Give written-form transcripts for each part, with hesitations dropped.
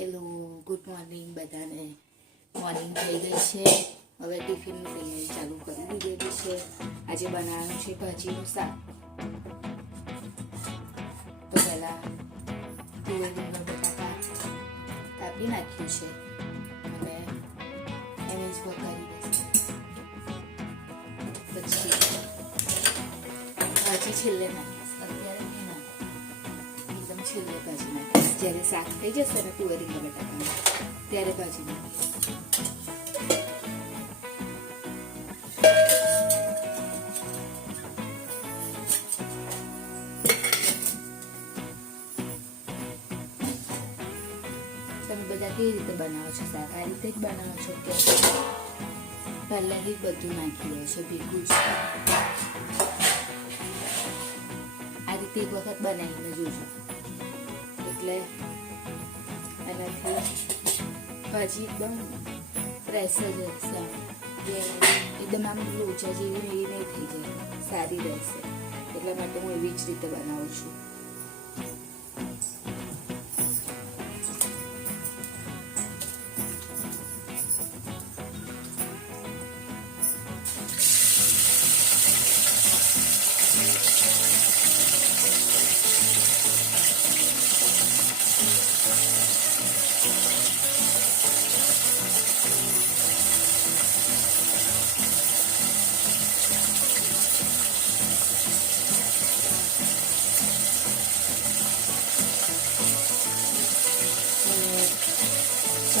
Hello, good morning બધાને. Morning થઈ ગઈ છે. હવે ટિફિનની તૈયારી ચાલુ કરી દીધેલી છે. આજે બનાવવાનું છે ભાજીનું શાક. તો પહેલાં તુવેર રીંગણ બટાકા કાપી નાખ્યું છે અને એને જ વઘારી દેશે. પછી ભાજી છેલ્લે નાખીશ, અત્યારે નહીં નાખું, એકદમ છેલ્લે ભાજી નાખીશ. જ્યારે શાક થઈ જશે ને તુવેર રીંગણ બટાકાનું ત્યારે ભાજી નાખીશ. તમે બધા કેવી રીતે બનાવો છો શાક? આ રીતે જ બનાવો છો કે પહેલાંથી જ બધું નાખી દો છો ભેગું જ? આ રીતે એક વખત બનાવીને જોજો, એટલે એનાથી ભાજી એકદમ ફ્રેશ જ રહેશે. એકદમ આમ લોચા જેવી એવી નહીં થઈ જાય, સારી રહેશે. એટલા માટે હું એવી જ રીતે બનાવું છું.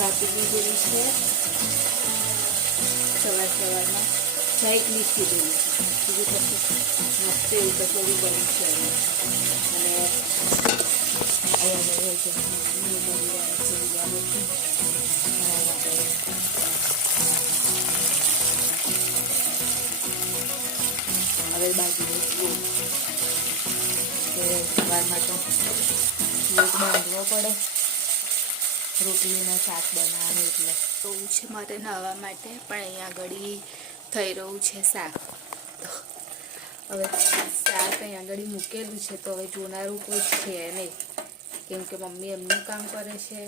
ભાજી લીધેલી છે સવારમાં, ચા એક લીધી દેવી છે. બીજું પછી મસ્ત એવું કચોરી બની છે. અને હવે બાજુ સવારમાં તો લોટ બાંધવો પડે રોટલીના શાક બનાવવાનું, એટલે તો છે મારે નાહવા માટે. પણ અહીંયા આગળ થઈ રહ્યું છે શાક. હવે શાક અહીંયા આગળ મૂકેલું છે, તો હવે જોનારું કોઈ છે નહીં, કેમ કે મમ્મી એમનું કામ કરે છે,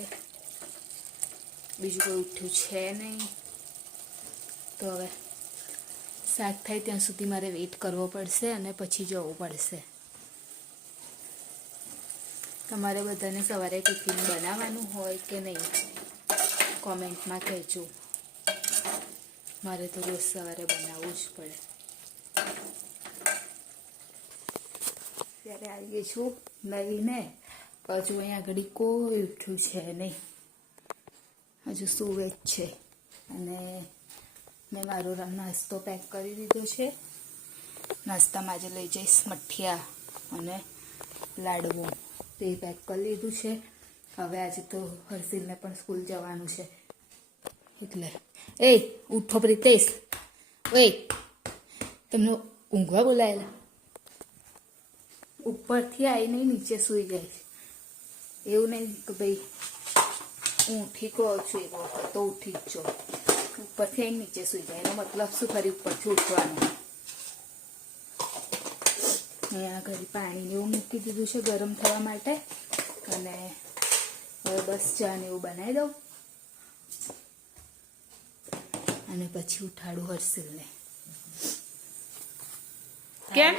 બીજું કોઈ ઉઠ્યું છે નહીં. તો હવે શાક થાય ત્યાં સુધી મારે વેઇટ કરવો પડશે અને પછી જવું પડશે. તમારે બધાને સવારે ટિફિન બનાવવાનું હોય કે નહીં, કોમેન્ટમાં કહેજો. મારે તો રોજ સવારે બનાવવું જ પડે. ત્યારે આવીએ છું નવીને, હજુ અહીંયા આગળ કોઈ ઉઠ્યું છે નહીં, હજુ સુવે જ છે. અને મેં મારો નાસ્તો પેક કરી દીધો છે. નાસ્તામાં આજે લઈ જઈશ મઠિયા અને લાડવો, તે પેક કરી લીધું છે. હવે આજે તો હર્ષિલને પણ સ્કૂલ જવાનું છે, એટલે એ ઉઠો પ્રિતેશ, ઓય તમને ઊંઘવા બોલાયેલા? ઉપરથી આવીને નીચે સૂઈ જાય છે. એવું નહીં કે ભાઈ હું ઉઠી કહું છું એક વખત તો ઉઠી જ જો, ઉપરથી આવીને નીચે સૂઈ જાય. એનો મતલબ શું ફરી ઉપરથી ઉઠવાનું? અહીંયા ઘરે પાણી એવું મૂકી દીધું છે ગરમ થવા માટે. અને હવે બસ ચા ને એવું બનાવી દઉં અને પછી ઉઠાડું હર્ષિલને. કેમ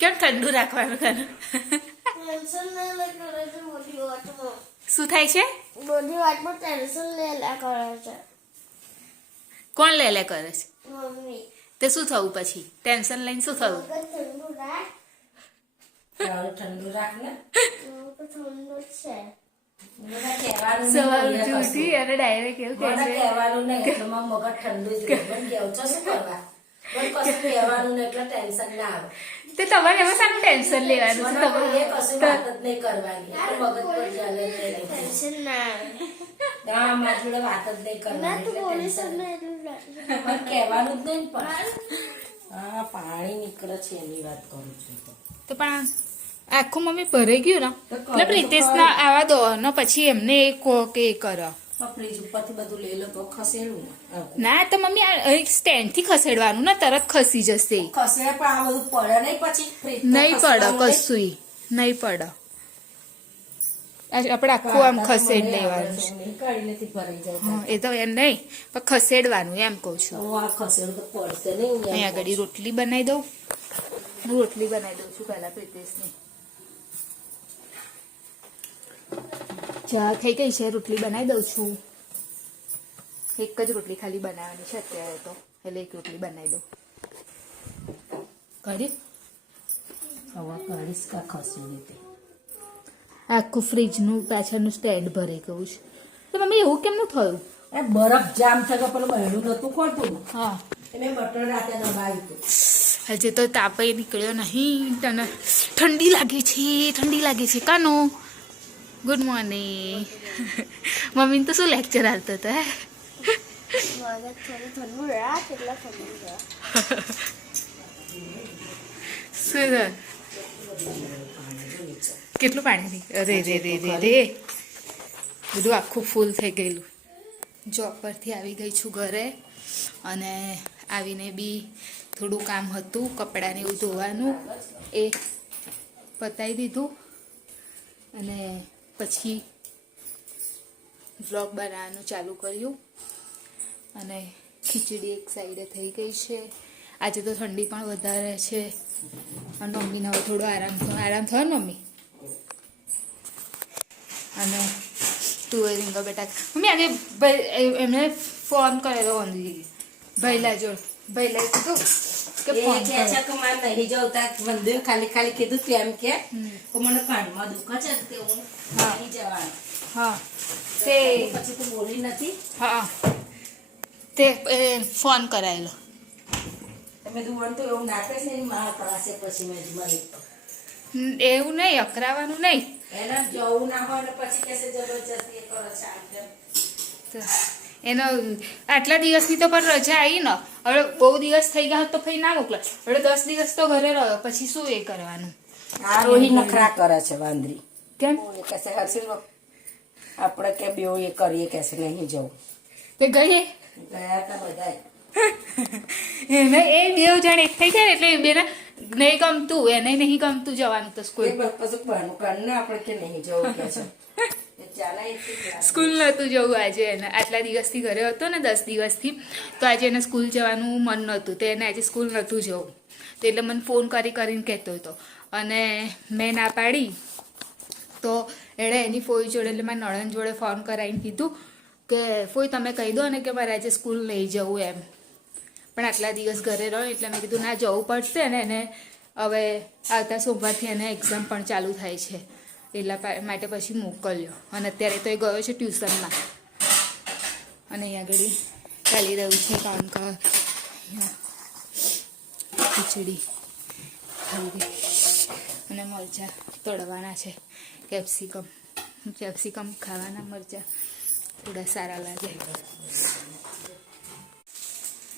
કેમ ઠંડુ રાખવાનું? શું થાય છે? બધી વાતમાં ટેન્શન લેલા કરે છે. કોણ લે કરે છે? મમ્મી. તે શું થયું પછી? ટેન્શન લઈને શું થયું? ઠંડુ રાખ ને. ઠંડુ છે. સવાર ઉઠી અને ડાયરેક્ટ એવું કહે છે કહેવાનું નહીં, એટલે મગજ ઠંડુ જ રહે. પણ કેવું છો શું કરવા? પણ કશું કહેવાનું નહીં એટલે ટેન્શન ના આવે. તો તમારે એમાં સારું ટેન્શન લેવાનું છે? તમારે એ કશું વાત જ નહીં કરવાની, મગજ પર ચાલે ટેન્શન ના આવે. હા, મારી જોડે વાત જ નહીં કરવાની, પણ કહેવાનું જ નહીં. પણ હા, પાણી નીકળે છે એની વાત કરું છું. તો પણ આખું મમ્મી ભરાઈ ગયું ને, એટલે પ્રિતેશના આવા દો ને પછી એમને એ કહો કે એ કરો. ફ્રીજ ઉપરથી બધું લઈ લો તો ખસેડું ના તો મમ્મી આ સ્ટેન્ડ થી ખસેડવાનું ને, તરત ખસી જશે. ખસેડે પણ આ બધું પડે નહીં પછી નહીં પડે, કશું નહીં પડે. આપણે આખું આમ ખસેડ લેવાનું છે. કાઢી નથી ભરાઈ જાય હા, એ તો એમ નહીં પણ ખસેડવાનું એમ કહું છું. હું આ ખસેડ તો પડશે નહીં અહીંયા આગળ રોટલી બનાવી દઉં. હું રોટલી બનાવી દઉં છું પહેલા પ્રિતેશની. ચા થઈ ગઈ છે, રોટલી બનાવી દઉં છું. એક જ રોટલી ખાલી બનાવવાની છે અત્યારે તો, એટલે એક રોટલી બનાવી દઉં. કરી હવે કાઢીશ કા ખસેડી તે આખું ફ્રીજનું પાછળનું સ્ટેન્ડ ભરાઈ ગયું છે. તો મમ્મી એવું કેમનું થયું? એ બરફ જામ થયો પેલું બહેરું નતું ખોલતું હા, મેં બટર રાતે દબાવ્યું હતું. હજે તો તાપે નીકળ્યો નહીં. તને ઠંડી લાગે છે, ઠંડી લાગે છે કાનો? Good morning. મમ્મીને તો શું લેક્ચર આવતો હતો હે? મને થોડું ઠંડુ રાખ એટલે ઠંડુ રાખ. શું છે? કેટલું પાણી નહીં? અરે રે રે રે રે, બધું આખું ફૂલ થઈ ગયેલું. જોબ પરથી આવી ગઈ છું ઘરે, અને આવીને બી થોડું કામ હતું, કપડાને એવું ધોવાનું, એ પતાવી દીધું. અને પછી વ્લોગ બનાવવાનું ચાલુ કર્યું. અને ખીચડી એક સાઈડે થઈ ગઈ છે. આજે તો ઠંડી પણ વધારે છે, અને મમ્મીને હવે થોડો આરામ થયો ને મમ્મી. અને તું એ રીંગો બેટા મમ્મી આજે ભાઈ એમને ફોન કરેલો ભૈલા જોડ. ભૈલા કીધું કે ફોન કે છે કે મારે નહીં જવતા મંદિર ખાલી ખાલી કીધું તું એમ કે મને કાનમાં દુખે છે તે હું નહીં જવાનું. હા તે પછી તું બોલી નથી. હા તે ફોન કરાયેલો. તમે દુવન તો એવું નાખે છે ને મારા પાસે પછી મેં મારી એવું નહીં, અકરાવાનું નહીં. એને જવું ના હોય ને પછી કહેશે જબરજસ્તી એ કરો છે આમ તેમ. તો એનો આટલા દિવસની તો પણ રજા આવી ને. હવે બહુ દિવસ થઈ ગયા તો ફઈ ના મોકલે. હવે 10 દિવસ તો ઘરે રહ્યો, પછી શું એ કરવાનું? આ રોહી નખરા કરે છે વાંદરી. કેમ? એ કહેશે હર્ષિલ આપણે કે બેવ એ કરીએ કહેશે નહીં જવું. તે ગઈ ગયા હતા બધાય. એને એ બેવ જણ એક થઈ જાય ને એટલે એ બેને નહીં ગમતું, એને નહીં ગમતું જવાનું તો સ્કૂલ. એ પછી બહાનું કાઢને આપણે કે નહીં જવું કે છે. એ ચાલે એટલી જ વાત. સ્કૂલ નહોતું જવું આજે એને. આટલા દિવસથી ઘરે હતો ને 10 દિવસથી, તો આજે એને સ્કૂલ જવાનું મન નહોતું, તો એને આજે સ્કૂલ નહોતું જવું. તો એટલે મને ફોન કરીને કહેતો હતો, અને મેં ના પાડી. તો એણે એની ફોઈ જોડે, એટલે મારા નણંદ જોડે ફોન કરાવીને કીધું કે ફોઈ તમે કહી દો ને કે મારે આજે સ્કૂલ નહીં જવું એમ. પણ આટલા દિવસ ઘરે રહ્યો એટલે મેં કીધું ના જવું પડશે ને. એને હવે આવતા સોમવારથી એને એક્ઝામ પણ ચાલુ થાય છે, એટલા માટે પછી મોકલ્યો. અને અત્યારે તો એ ગયો છે ટ્યુશનમાં. અને અહીંયા આગળ ચાલી રહ્યું છે કામકાજ. ખીચડી થઈ ગઈ, અને મરચાં તળવાના છે. કેપ્સિકમ ખાવાના, મરચાં થોડા સારા લાગે.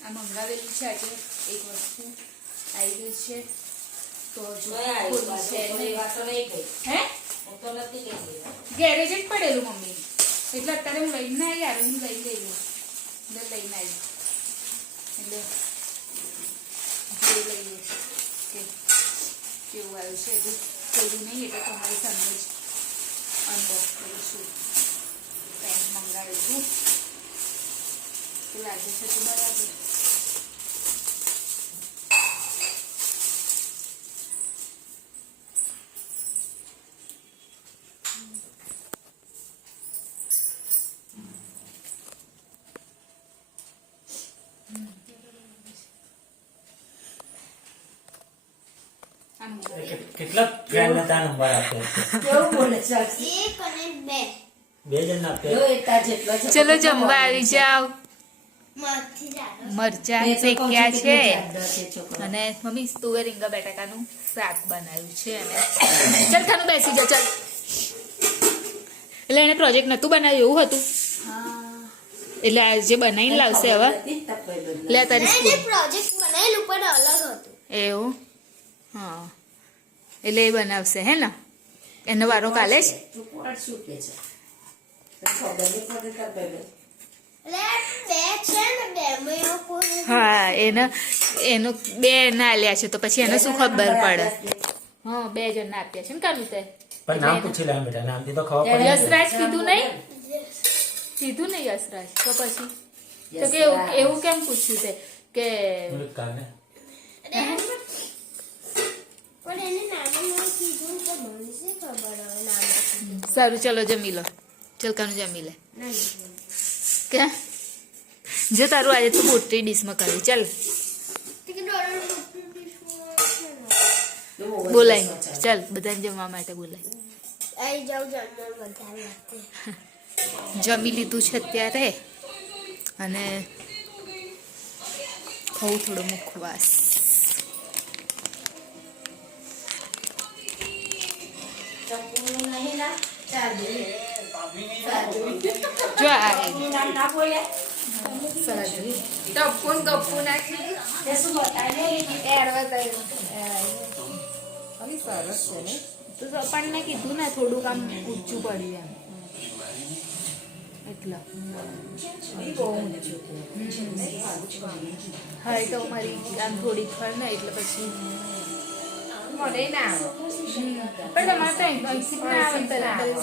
આ મંગાવેલું છે આજે એક વસ્તુ આવી ગઈ છે, તો હજુ ખોલી છે નહીં. હે હું તો નથી લઈ ગઈ. ગેરેજ જ પડેલું મમ્મી, એટલે અત્યારે હું લઈને આવી. હું લઈ ગયેલું એટલે લઈને આવી. એટલે જોઈ લઈએ કે કેવું આવ્યું છે. હજુ ખોલ્યું નહીં એટલે તમારી સામે જ અનબોક્સ કરીશું. પેન્ટ મંગાવ્યું છું, તો લાગે છે તો બરાબર. કેટલા ફ્રેન્ડ હતા નંબર આપ્યો કેવું બોલે છે હર્ષિલ? 1 અને 2 બે જણ જો આપ્યો એટલા જેટલો છે. ચલો જમવા આવી જાઓ. માંથી જાડો. મરચાં મેં તો કહું છું શેક્યા કે છે, જાડો છે છોકરો. અને મમ્મી તુવેર રીંગા બટાકાનું શાક બનાવ્યું છે. અને ચાલ ખાનું બેસી જા ચાલ. એટલે એને પ્રોજેક્ટ નતું બનાવ્યું એવું હતું, એટલે આજે બનાવીને લાવશે હવે. નથી, તાર ભાઈબંધ. લે તારી નહીં, સ્કૂલ પ્રોજેક્ટ બનાવેલું પણ અલગ હતું. એવું. હા એટલે એ બનાવશે હે ને. એનો વારો કાલે જ. તું કોણ શું કે છે? તને ખબર નહીં પડે તાર ભાઈબંધ. એટલે 2 છે ને 2 માં એવું કોઈ હા એનો 2 ના લ્યા છે, તો પછી એને શું ખબર પડે. હા 2 જણને આપ્યા છે ને કાલું તે. પણ નામ પૂછી લે બેટા, નામથી તો ખબર પડે. યશરાજ કીધું નહીં? કીધું નહીં યશરાજ, તો પછી તો કે એવું કેમ પૂછ્યું તે કે મુલક કાને. પણ એને નાનું કીધું તો મને શું ખબર હવે નામ. સારું ચલો જમી લો, ચલકાનું જમી લે. નહીં કે જો તારું આજે તો મોટી ડીશમાં કર્યું. ચાલ બોલાય, ચાલ બધાને જમવા માટે બોલાય. આવી જાઉં જમવા બધા માટે. જમી લીધું છે અત્યારે અને ખાવું થોડો મુખવાસ. જો આ ટપ્પુન ગપ્પુ નાખી સરસ છે ને. તો આપણને કીધું ને થોડુંક આમ ઊંચું પડ્યું એમ એટલે હા તો મારી આમ થોડીક ખર ને એટલે પછી મને ના આવે પણ તમારે તો અહીંથી ના આવે ને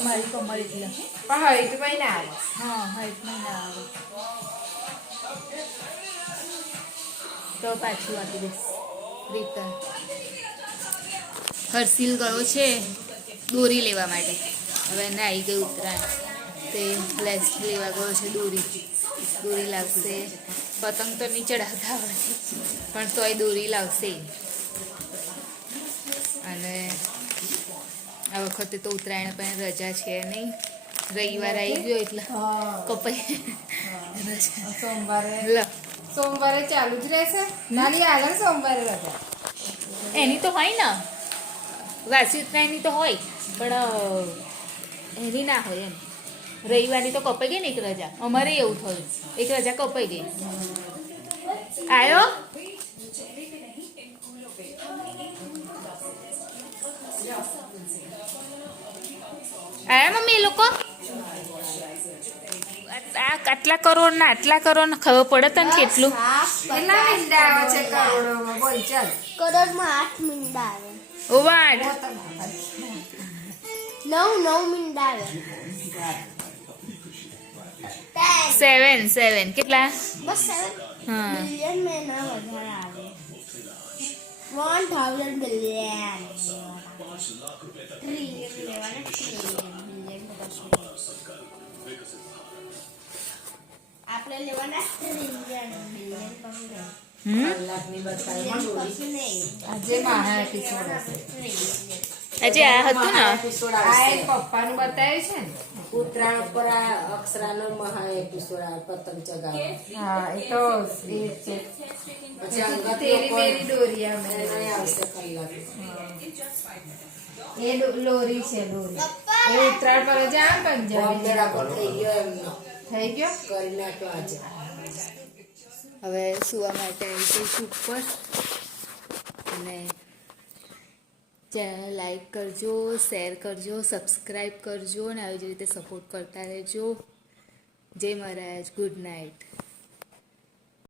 મારી કમર એટલે પણ હાઈટ માં ના આવે. હા હાઈટમાં ના આવે તો પાછું આપી દઈશ રિટર્ન. હર્ષિલ ગયો છે દોરી લેવા માટે. હવે એને આવી ગઈ ઉત્તરાયણ તે લેસ લેવા ગયો છે દોરી લાવશે. પતંગ તો નહીં ચડાવતા આવડે પણ તોય દોરી લાવશે. અને આ વખતે તો ઉત્તરાયણ પણ રજા છે નહીં, રવિવાર આવી ગયો એટલે કપાઈ સોમવારે ચાલુ જ રહેશે. નાની આગળ સોમવારે રજા. એની તો હોય ને વાસી ઉત્તરાયણની તો હોય પણ એની ના હોય એમ. રવિવારની તો કપાઈ ગઈ ને એક રજા. અમારે એવું થયું, એક રજા કપાઈ ગઈ. આવ્યો આયા મમ્મી એ લોકો આટલા કરોડ ને આટલા કરોડ ને ખબર પડે તને કેટલું. કેટલા મીંડા આવે છે કરોડોમાં? બોલ ચાલ. કરોડમાં 8 મીંડા આવે. ઓ વાટ 9 મીંડા આવે. 7 કેટલા? બસ 7 હા બિલિયન में ना વધારે આવે. 1000 બિલિયન. ટ્રિલિયન લેવાના, ટ્રિલિયન બિલિયન આપણે લેવાના ટ્રિલિયન બિલિયન કલાકની બતાવી નહીં. આજે મારા એપિસોડ હશે. આજે આ હતું ને એપિસોડ આ એક પપ્પાનું બતાવ્યું છે ને ઉત્તરાયણ પર આ અક્ષરાનો મહા એપિસોડ આ પતંગ ચગાવે. હા એ તો એ છે. પછી અંગત તેરી મેરી ડોરિયા મેં આવશે કલાક. એ લોરી છે લોરી. એ ઉત્તરાયણ પર જ આ પંજાબી બરાબર થઈ ગયો એમનો. થઈ ગયો કરી નાખ્યો આજે. હવે સુવા માટે આવી જઈશું ઉપર. અને ચેનલ લાઈક કરજો, શેર કરજો, સબસ્ક્રાઈબ કરજો અને આવી જ રીતે સપોર્ટ કરતા રહેજો. જય મહારાજ, ગુડ નાઇટ.